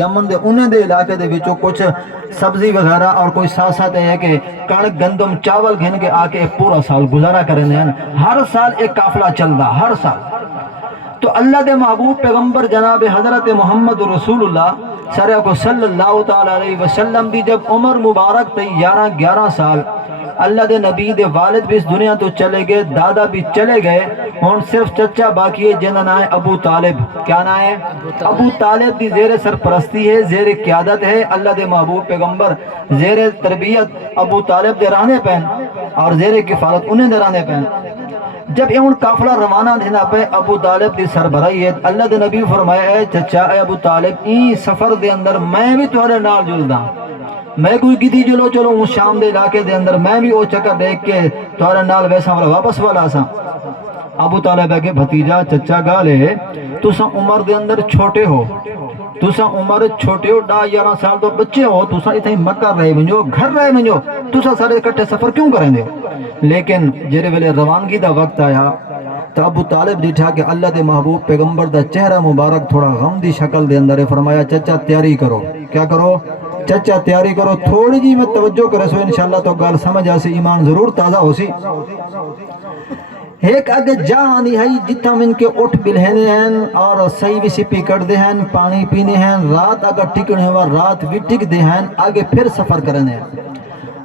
یمن دے انہیں دے علاقے دے وچوں کچھ سبزی وغیرہ اور کوئی ساتھ ساتھ ہے کہ کڑک گندم چاول گھن کے آ کے پورا سال گزارا کرنے ہیں. ہر سال ایک قافلہ چلدا ہر سال. تو اللہ دے محبوب پیغمبر جناب حضرت محمد رسول اللہ سارے کو صلی اللہ تعالی علیہ وسلم دی جب عمر مبارک تے 11 سال اللہ دے نبی دے والد بھی اس دنیا تو چلے گئے, دادا بھی چلے گئے, ہون صرف چچا باقی ہے جنہا نام ہے ابو طالب. کیا نام ہے؟ ابو طالب دی زیر سرپرستی ہے, زیر قیادت ہے اللہ دے محبوب پیغمبر, زیر تربیت ابو طالب دے رانے پہن اور زیر کفالت انہیں دے رانے پہن. جب یہ قافلہ روانہ دینا پہ ابو طالب دی سربراہی ہے, اللہ دے نبی فرمایا ہے چچا اے ابو طالب این سفر دے اندر میں بھی تھوڑے نال جلدا, میں کوئی کدی چلو اس شام دے علاقے دے اندر میں بھی وہ چکر دیکھ کے تھوڑے نال ویسا والا واپس والا سا. ابو طالب ہے کہ بھتیجا چچا گالے تسا عمر دے اندر چھوٹے ہو, تسا عمر چھوٹے ہو, 11 سال تو بچے ہو, تسا اتنے مکہ رہے ونجو گھر رہے ونجو, تسا سارے کٹھے سفر کیوں کریں دے؟ لیکن جڑے ویلے روانگی دا وقت آیا تو ابو طالب ڈیٹھا کہ اللہ دے محبوب پیغمبر دا چہرہ مبارک تھوڑا غم دی شکل دے اندر ہے. فرمایا چچا تیاری کرو. کیا کرو؟ چچا تیاری کرو, تھوڑی جی میں توجہ کرے سو انشاءاللہ تو گال سمجھ آسی, ایمان ضرور تازہ ہو سی. ایک اگے جا آنی ہے جتھا من کے اٹھ بلہنے ہیں اور صحیح بھی سپی کر دے ہیں, پانی پینے ہیں, رات اگر ٹکنے ہوا رات بھی ٹک دے ہیں, آگے پھر سفر کرنے ہیں.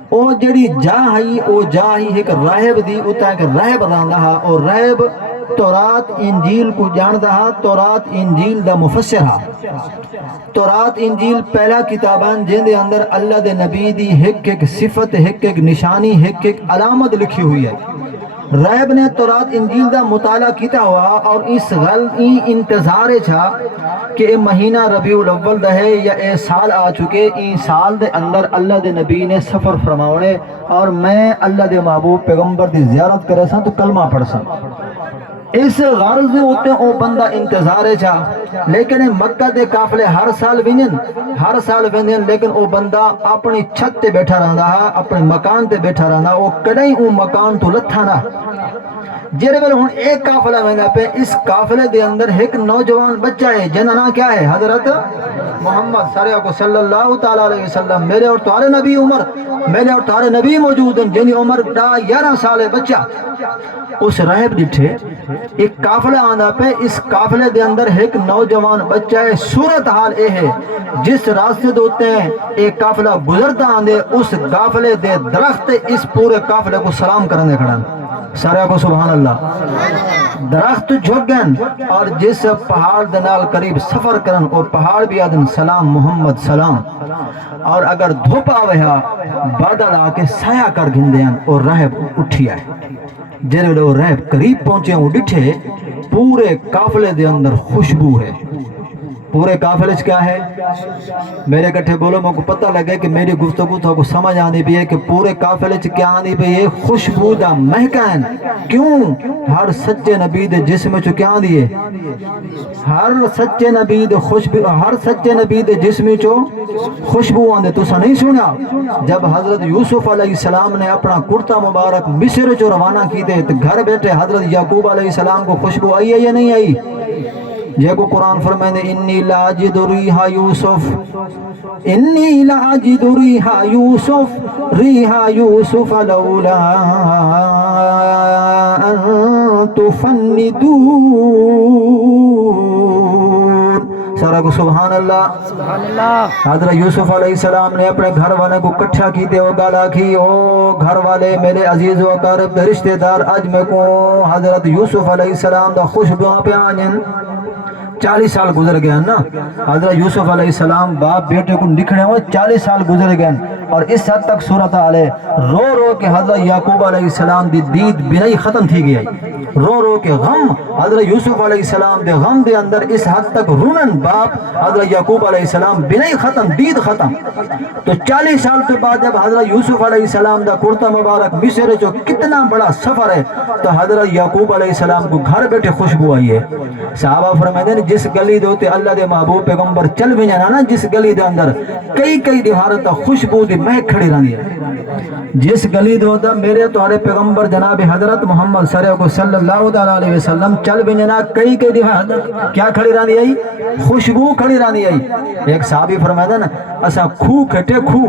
او جڑی جا ہی او جا ہی ایک راہب دی اتا ہے کہ راہب رہا, اور راہب تورات انجیل کو جان دہا, تورات انجیل دا مفسر ہا. تورات انجیل پہلا کتابان جن دے اندر اللہ دے نبی دی ایک ایک صفت, ایک ایک نشانی, ایک ایک علامت لکھی ہوئی ہے. راہب نے تورات انجیل دا مطالعہ کیتا ہوا اور اس غلطی انتظار چھا کہ اے مہینہ ربیع الاول دا ہے یا اے سال آ چکے, این سال دے اندر اللہ دے نبی نے سفر فرماونے اور میں اللہ دے محبوب پیغمبر دی زیارت کرے سا تو کلمہ پڑھ سا. اس غرض دے ہوتے او بندہ انتظار چھا. لیکن مکہ دے قافلے ہر سال وینن, لیکن او بندہ اپنی چھت تے بیٹھا رہندا ہے, اپنے مکان تے بیٹھا رہندا, او کدیں او مکان تو لتھا نہ. جیرے ویلے ہن ایک قافلہ ویندا پہ, اس قافلے دے اندر ایک نوجوان بچہ ہے جنہا نام کیا ہے؟ حضرت محمد سارے کو صلی اللہ تعالی علیہ وسلم. میرے اور تمہارے نبی عمر, میرے اور تمہارے نبی موجود ہیں جنہی عمر 11 سال ہے بچہ. اس راہب ڈٹھے ایک قافلہ آنا پہ, اس قافلے دے اندر ایک نوجوان بچہ ہے. صورتحال اے ہے جس راستے دوتے ہیں ایک قافلہ گزرتا آندے, اس قافلے دے درخت اس پورے قافلے کو سلام کرنے کھڑا. سارے کو سبحان اللہ. درخت جھگن اور جس پہاڑ دنال قریب سفر کرن اور پہاڑ بھی آدن سلام محمد سلام. اور اگر دھوپ آوے ہا بادل آ کے سایہ کر گھندے ہیں اور راہب اٹھی آئے. جیرے لوگ راہب قریب پہنچے ہوں ڈٹھے پورے قافلے دے اندر خوشبو ہے. پورے قافلے کیا ہے؟ میرے کٹھے بولو میں کو پتہ لگے کہ میری گفتگو تو کو سمجھ آنی بھی ہے کہ پورے قافلے کیا آنی بھی ہے؟ خوشبو دا مہکان. کیوں؟ ہر سچے نبی دے جسم چو کیا دیئے؟ ہر سچے نبی دے خوشبو, ہر سچے نبی دے جسم چو خوشبو آندے. تو سا نہیں سنا جب حضرت یوسف علیہ السلام نے اپنا کرتا مبارک مصر چو روانہ کی دے تو گھر بیٹھے حضرت یعقوب علیہ السلام کو خوشبو آئی ہے یا نہیں آئی؟ جے کو قرآن فرمائے انی لاجد ریحا یوسف, انی لاجد ریحا یوسف, ریحا یوسف لولا ان تفندون. سارا کو سبحان اللہ. حضرت یوسف علیہ السلام نے اپنے گھر والے کو کٹھا کیتے ہو گالا کی, او گھر والے میرے عزیز و اقارب رشتہ دار, اج میں کو حضرت یوسف علیہ السلام دا خوشبو پہ آنین. 40 سال گزر گئے ہیں نا. حضرت یوسف علیہ السلام باپ بیٹے کو نکھڑے ہوئے 40 سال گزر گئے ہیں, اور اس حد تک صورت آلے رو رو کے حضرت یعقوب علیہ السلام دی دید بنائی ختم تھی گئی. رو رو کے غم حضرت یوسف علیہ السلام دے غم دے اندر اس حد تک رونن باپ حضرت یعقوب علیہ السلام بنائی ختم, دید ختم. تو 40 سال کے بعد جب حضرت یوسف علیہ السلام دا کرتا مبارک مصر جو کتنا بڑا سفر ہے, تو حضرت یعقوب علیہ السلام کو گھر بیٹھے خوشبو آئی ہے. صحابہ فرمائے جس گلی دے ہوتے اللہ دے محبوب پیغمبر چل بھی جانا نا, جس گلی دے اندر کئی دیواروں تک خوشبو ایڈی مہک کھڑی رہی ہے جس گلی دے ہوتا میرے تمہارے پیغمبر جناب حضرت محمد صلی اللہ علیہ وسلم چل بھی جنا کئی کئی دیوان کیا کھڑی رہی ہے خوشبو کھڑی رہی ہے ایک صحابی فرمائے نا اسا کھو کھٹے کھو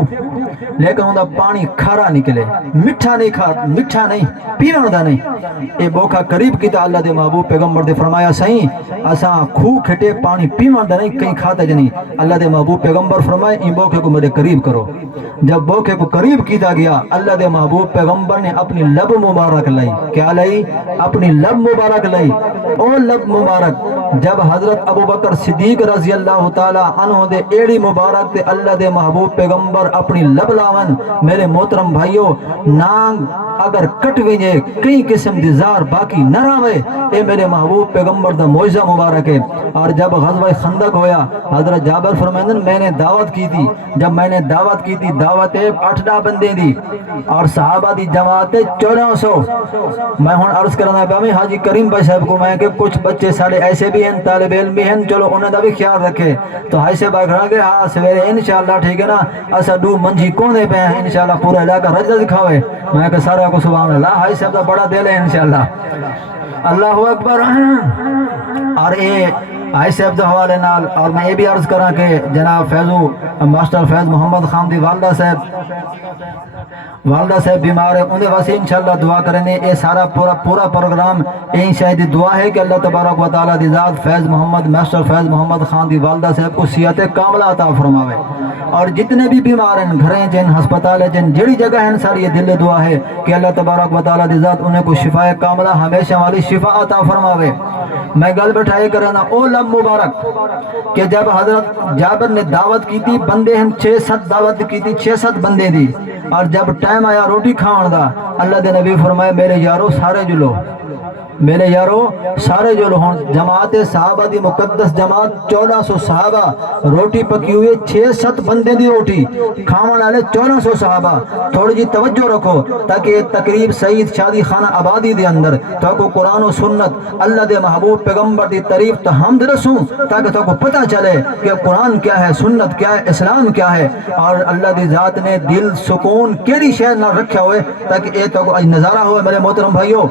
لیکن اندھا پانی کھارا نکلے مٹھا نہیں پیون دا نہیں اے بوکھا قریب کیتا اللہ دے محبوب پیغمبر دے فرمایا سہیں اسا کھو کھٹے پانی پیون دا نہیں کہیں کھاتا جنہیں اللہ دے محبوب پیغمبر فرمائے ان بوکھے کو میرے قریب کرو جب بوکھے کو قریب کیتا گیا اللہ دے محبوب پیغمبر نے اپنی لب مبارک لائی کیا لائی اپنی لب مبارک لائی او لب مبارک جب حضرت ابو بکر صدیق رضی اللہ تعالی عنہ دے ایڑی مبارک دے اللہ دے محبوب پیغمبر اپنی لب لاون میرے محترم بھائیو نانگ اگر کٹ ویجے کئی قسم دی زار باقی نہ رہے اے میرے محبوب پیغمبر دا معجزہ مبارک ہے اور جب غزوہ خندق ہویا حضرت جابر فرمائندن میں نے دعوت کی تھی جب میں نے دعوت کی تھی دعوت 8 بندے دی اور صحابہ دی جماعت 1400 میں ہون عرض کرنا ہے میں حاجی کریم بھائی صاحب کو میں کہ کچھ بچے سارے ایسے بھی ہیں طالب علم بھی ہیں چلو انہیں دا بھی خیال رکھے تو ہائی سے باغ رہا کہ ہاں سویرے انشاءاللہ ٹھیک ہے نا اسا دو منجی کونے پہ ہیں انشاءاللہ پورا علاقہ رجل دکھاوے میں کہ سارا کو سبحان اللہ ہائی صاحب دا بڑا دل ہے انشاءاللہ اللہ اکبر اور اے آئی صاحب دا حوالے نال اور میں یہ بھی عرض کرا کہ جناب فیضو ماسٹر فیض محمد خان دی والدہ صاحب بیمار ہے انہیں واسے انشاءاللہ دعا کرنے اے سارا پورا پروگرام این شاید دعا ہے کہ اللہ تبارک و تعالی دی ذات فیض محمد ماسٹر فیض محمد خان دی والدہ صاحب کو صحت کاملہ عطا فرماوے اور جتنے بھی بیمار ہیں گھریں جن ہسپتال جن جڑی جگہ ہیں ساری یہ دل دعا ہے کہ اللہ تبارک و تعالی دی ذات انہیں کو شفا کاملہ ہمیشہ والی شفا عطا فرماوے میں گل بٹھائے کرنا او لب مبارک کہ جب حضرت جابر نے دعوت کی تھی بندے ہیں 6-7 دعوت کی تھی 6-7 بندے دی اور جب ٹائم آیا روٹی کھاؤں دا اللہ دے نبی فرمائے میرے یارو سارے جو لوگ جماعت صحابہ دی مقدس جماعت 1400 صحابہ روٹی پکی ہوئے 6-7 بندے دی روٹی کھاون والے 1400 صحابہ تھوڑی جی توجہ رکھو تاکہ یہ تقریب سعید شادی خانہ آبادی دے اندر تو کو قرآن و سنت اللہ دے محبوب پیغمبر دی تعریف تو حمد رسوں تاکہ تو کو پتہ چلے کہ قرآن کیا ہے سنت کیا ہے اسلام کیا ہے اور اللہ دی ذات نے دل سکون کیڑی شے نہ رکھا ہوئے تاکہ اے تو کو نظارہ ہوئے میرے محترم بھائیو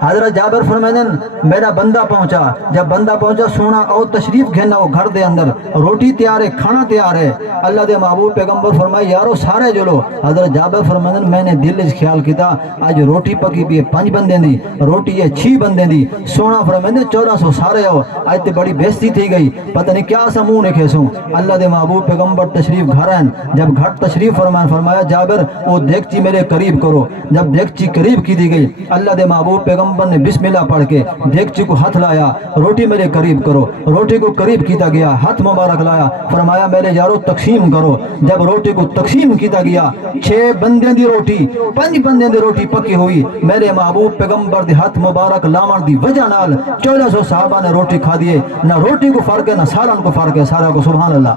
حضرت جابر فرمائن میرا بندہ پہنچا جب بندہ پہنچا سونا اور تشریف گھننا وہ گھر دے اندر روٹی تیار ہے کھانا تیار ہے اللہ دے محبوب پیغمبر فرمائے یارو سارے جلو حضرت جابر فرمائن میں نے دل سے خیال کیتا آج روٹی پکی بھی 5 بندے دی روٹی ہے 6 بندے دی سونا فرمائن 1400 سارے ہو آج تے بڑی بےزتی تھی گئی پتہ نہیں کیا سا منہ رکھے سوں اللہ دے محبوب پیغمبر تشریف گھر ہیں جب گھر تشریف فرمایا جابر وہ دیکھچی میرے قریب کرو جب دیکھچی قریب کی دی گئی اللہ دے محبوب پیغمبر نے بسم اللہ پڑھ کے دیکھچی کو ہاتھ لایا روٹی میرے قریب کرو روٹی کو قریب کیتا گیا ہاتھ مبارک لایا فرمایا میرے یارو تقسیم کرو جب روٹی کو تقسیم کیتا گیا 6 بندے دی روٹی 5 بندے دی روٹی پکی ہوئی میرے محبوب پیغمبر دی ہاتھ مبارک لامن دی وجہ نال 1400 صحابہ نے روٹی کھا دیے نہ روٹی کو فرق ہے نہ سالن کو فرق ہے سارا کو سبحان اللہ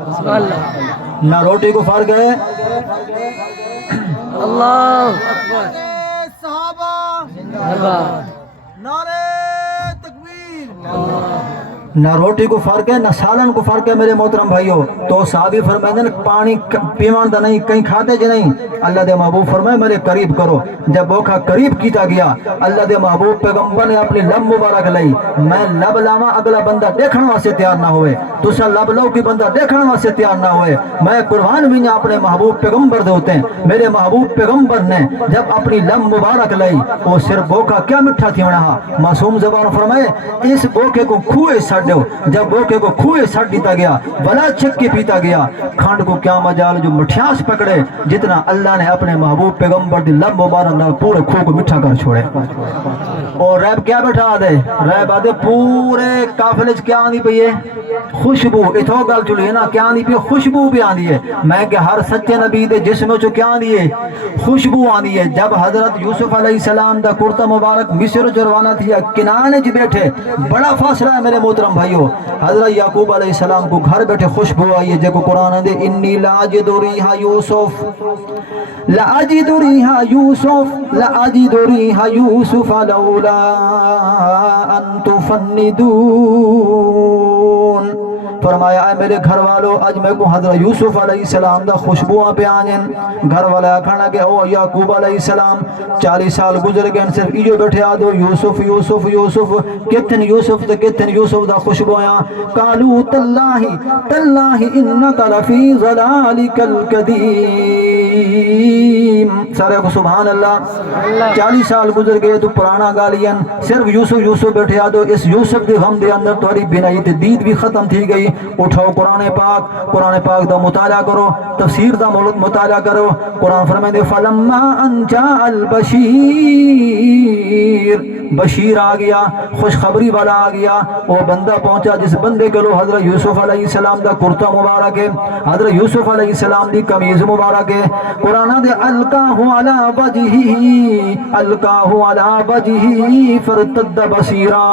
نہ روٹی کو فرق ہے اللہ نعرہ تکبیر نہ روٹی کو فرق ہے نہ سالن کو فرق ہے میرے محترم بھائیو تو صحابی فرمائے پانی پیمان دا نہیں کہیں کھاتے جے نہیں اللہ دے محبوب فرمائے میرے قریب کرو جب بوکھا قریب کیتا گیا اللہ دے محبوب پیغمبر نے اپنی لب مبارک لئی میں لب لاما اگلا بندہ دیکھن واسطے تیار نہ ہوئے تسا لب لو کی بندہ دیکھن واسطے تیار نہ ہوئے میں قربان بھی اپنے محبوب پیغمبر دے ہوتے ہیں میرے محبوب پیغمبر نے جب اپنی لب مبارک لئی وہ صرف بوکھا کیا مٹھا تھی ہونا معصوم زبان فرمائے اس بوکھے کو کھوئے سڑ جب بوکے کو کھوئے سڑ دیتا گیا بلا چھک کے پیتا گیا کھانڈ کو کیا مجال جو مٹھیاس پکڑے جتنا اللہ نے اپنے محبوب پیغمبر دی لب مبارک نال پورے کھو کو مٹھا کر چھوڑے اور ریب کیا بٹھا دے ریب آدھے پورے قافلے کیا آنی پئی ہے خوشبو اتھو گل چلی ہے نا کیا آنی پئی خوشبو بھی آنی ہے میں کہ ہر سچے نبی دے جسم چو کیا آنی ہے خوشبو آنی ہے جب حضرت یوسف علیہ السلام دا کرتا مبارک مصر جروانا تھی کنانے جی بیٹھے بڑا فاصلہ ہے میرے محترم بھائیو حضرت یعقوب علیہ السلام کو گھر بیٹھے خوشبو آئی ہے جب قرآن دے انی لاجد ریحا یوسف لاجد ریحا یوسف لاجد ریحا یوسف لولا ان تفندون فرمایا اے میرے گھر والو اج میں کو حضرت یوسف علیہ السلام دا خوشبوآں پہ آنین. گھر والے آکھن لگے او یعقوب علیہ السلام 40 سال گزر گئے صرف ایو بیٹھے آدھو یوسف یوسف یوسف کتن یوسف تے کتن یوسف دا خوشبویاں. قالوا تاللہ انک لفی ضلالک القدیم. سارے کو سبحان اللہ. 40 سال گزر گئے تو پرانا گالین صرف یوسف یوسف بیٹھے آدھو. اس یوسف دے غم دے اندر تمہاری بینائی تے دید بھی ختم تھی گئی. اٹھو قرآن پاک دا مطالعہ کرو, تفسیر دا مطالعہ کرو. قرآن فرمائے دے فلما ان جاء البشیر, بشیر آ گیا, خوشخبری والا آ گیا. وہ بندہ پہنچا جس بندے کے لو حضرت یوسف علیہ السلام دا کرتا مبارک ہے, حضرت یوسف علیہ السلام دی قمیض مبارک ہے. قرآن دے القاہ علی وجہہ فرتد بصیرا.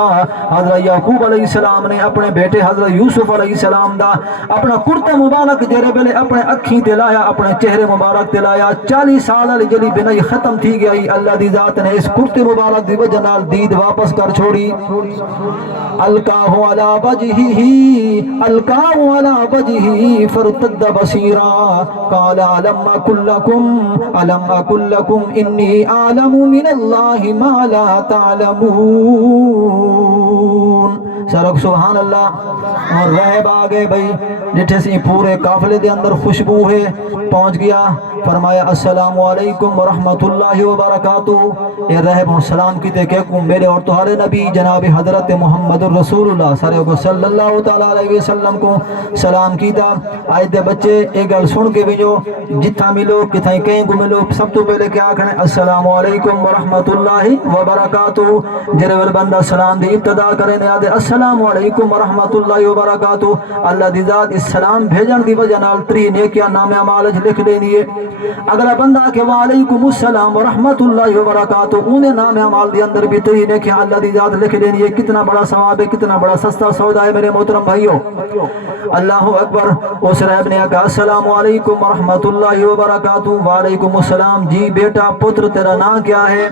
حضرت یعقوب علیہ السلام نے اپنے بیٹے حضرت یوسف علیہ السلام دا اپنا کرتا مبارک جرے بلے اپنے اکھیں تلایا, اپنے چہرے مبارک تلایا. 40 سال علی جلی بنائی ختم تھی گئی. اللہ دی ذات نے اس کرتے مبارک دی وجہ نال دید واپس کر چھوڑی. القاہ علی وجہہ فرتد بصیرا. قال الم اقل لکم انی اعلم من اللہ ما لا تعلمون. سرک سبحان اللہ. اور رہب آگئے بھئی جٹھے سے پورے قافلے دے اندر خوشبو ہے. پہنچ گیا, فرمایا السلام علیکم ورحمت اللہ وبرکاتہ. اے رہب سلام کیتے کہ میرے اور تمہارے نبی جناب حضرت محمد رسول اللہ صلی اللہ تعالیٰ علیہ وسلم کو سلام کیتا. آج دے بچے ایک گل سن کے بھی جو جتھا ملو کتھائیں کہیں کو ملو سب تو پہلے کیا کھنے السلام علیکم ورحمت اللہ وبرکاتہ. جرے ول بندہ سلام دی ابتدا کرے نے آدھے السلام علیکم ورحمت اللہ وبرکاتہ. اللہ دی ذات اس سلام بھیجن دی وجہ نال 3 نیکیاں نام اعمال لکھ لینی ہے. اگلا بندہ کہ وعلیکم السلام ورحمت اللہ وبرکاتہ, انہیں نام اعمال دی اندر بھی 3 نیکیاں اللہ دی ذات لکھ لینی ہے. کتنا بڑا ثواب ہے, کتنا بڑا سستا سودا ہے میرے محترم بھائیو. اللہ اکبر. اس رہب نے کہا السلام علیکم ورحمت اللہ وبرکاتہ. وعلیکم السلام. جی بیٹا پتر تیرا نام کیا ہے؟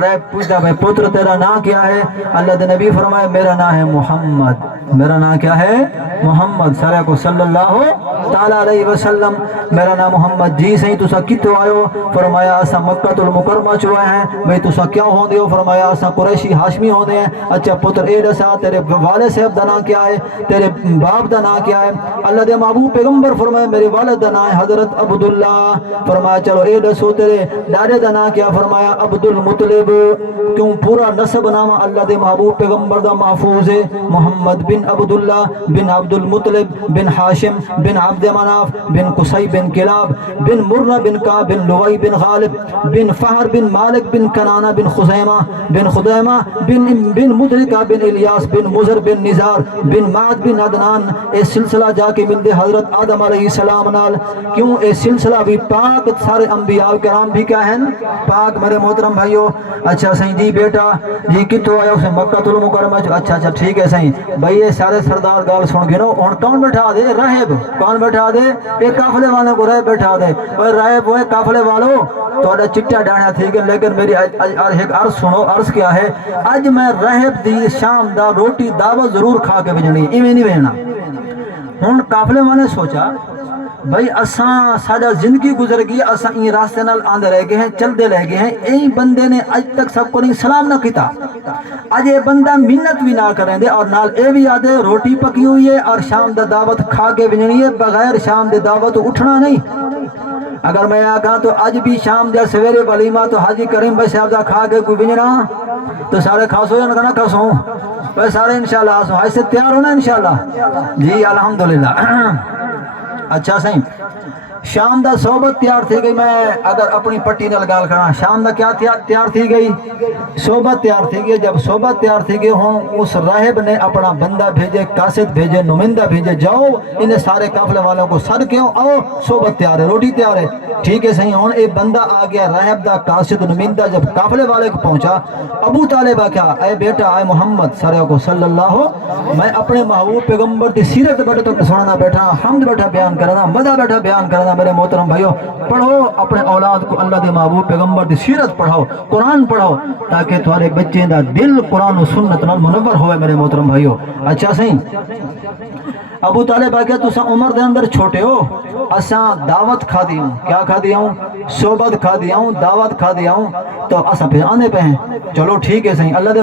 رہب پوچھتا بھائی پتر تیرا نام کیا ہے؟ اللہ دے نبی فرمائے میرا نام ہے محمد. میرا نام کیا ہے؟ محمد. سارے کو صلی اللہ تعالیٰ علیہ وسلم. میرا نام محمد. جی صحیح تسا کتوں آئے؟ فرمایا اسا مکہ المکرمہ چوئے ہیں. بھئی تسا کیا ہوندے ہو؟ فرمایا اسا قریشی ہاشمی ہوندے ہیں. اچھا پتر اے دسا تیرے والد صاحب دا نام کیا ہے؟ تیرے باپ دا نام کیا ہے؟ اللہ دے محبوب پیغمبر فرمایا میرے والد دا نام ہے حضرت عبداللہ. فرمایا چلو اے دسو تیرے ڈاڈے دا نام کیا؟ فرمایا عبد المطلب. کیوں پورا نسب نام اللہ دے محبوب پیغمبر دا محفوظ ہے. محمد بن عبداللہ بن عبد المطلب بن ہاشم بن عبد مناف بن قصی بن کلاب بن مرہ بن کعب بن لوئی بن غالب بن فہر بن مالک بن کنانہ بن خزیمہ بن مدرکہ بن الیاس بن مزر بن نزار بن معد بن عدنان. اے سلسلہ جا کے ملدے حضرت آدم علیہ السلام نال. کیوں اے سلسلہ بھی پاک, سارے انبیاء کرام بھی کیا ہیں پاک میرے محترم بھائیو. اچھا صحیح. جی بیٹا جی کتوں آیا؟ اسے مکہ المکرمہ. اچھا ٹھیک ہے صحیح. بھائی یہ سارے سردار گال سن گئے نو. اور کون بیٹھا دے؟ راہب. کون بیٹھا دے؟ ایک قافلے والوں کو راہب بیٹھا دے. اور راہب ہوئے قافلے والوں تو چٹا ڈانا تھی گئے. لیکن میری ایک عرض سنو. عرض کیا ہے؟ اج میں راہب دی شام دا روٹی دعوت ضرور کھا کے بھیجنی, ایویں نہیں بھیجنا. ہن قافلے والے سوچا بھئی اساں ساڈا زندگی گزر گئی, اساں این راستے نال آندے رہ گئے ہیں, چلدے رہ گئے ہیں. اے بندے نے اج تک سب کو نہیں سلام نہ کیتا. اج یہ بندہ منت بھی نہ کریں دے اور نال اے بھی آدھے روٹی پکی ہوئی ہے اور شام دا دعوت کھا کے بھیجنی ہے. بغیر شام دے دعوت اٹھنا نہیں. اگر میں آگا تو اج بھی شام دے سویرے ولیمہ تو حاجی کریم بھائی صاحب دا کھا کے کوئی بھیجنا تو سارے کھاسو یا نہ کھاسو؟ بھائی سارے انشاءاللہ آسو. ایسے تیار ہونا انشاءاللہ. جی الحمدللہ. اچھا صحیح. شام دا صحبت تیار تھی گئی. میں اگر اپنی پٹی نال گال کرنا, شام دا کیا تیار تھی گئی؟ صحبت تیار تھی گئی. جب صحبت تیار تھی گئی ہوں اس راہب نے اپنا بندہ بھیجے, قاصد بھیجے, نمائندہ بھیجے, جاؤ انہیں سارے قافلے والوں کو سد کے آؤ, صحبت تیار ہے, روٹی تیار ہے. ٹھیک ہے صحیح. ہوں ایک بندہ آ گیا راہب دا قاصد نمائندہ. جب قافلے والے کو پہنچا, ابو طالب کیا اے بیٹا اے محمد سارے کو صلی اللہ, میں اپنے محبوب پیغمبر دی سیرت بیٹھے تک سنانا بیٹھا, حمد بیٹھا بیان کرنا, مدح بیٹھا بیان کرنا. میرے محترم بھائیو پڑھو اپنے اولاد کو اللہ دے محبوب پیغمبر دی سیرت پڑھاؤ, قرآن پڑھاؤ تاکہ تمہارے بچے دا دل قرآن و سنت نال منور ہوئے میرے محترم بھائیو. اچھا صحیح. ابو طالب آ گیا تسا عمر دے اندر چھوٹے ہو، اساں دعوت کھا دی ہوں، کیا کھا دیا ہوں؟ صحبت کھا دیا ہوں، دعوت کھا دیا ہوں، تو اساں پھر آنے پہ ہیں، چلو ٹھیک ہے صحیح، اللہ دے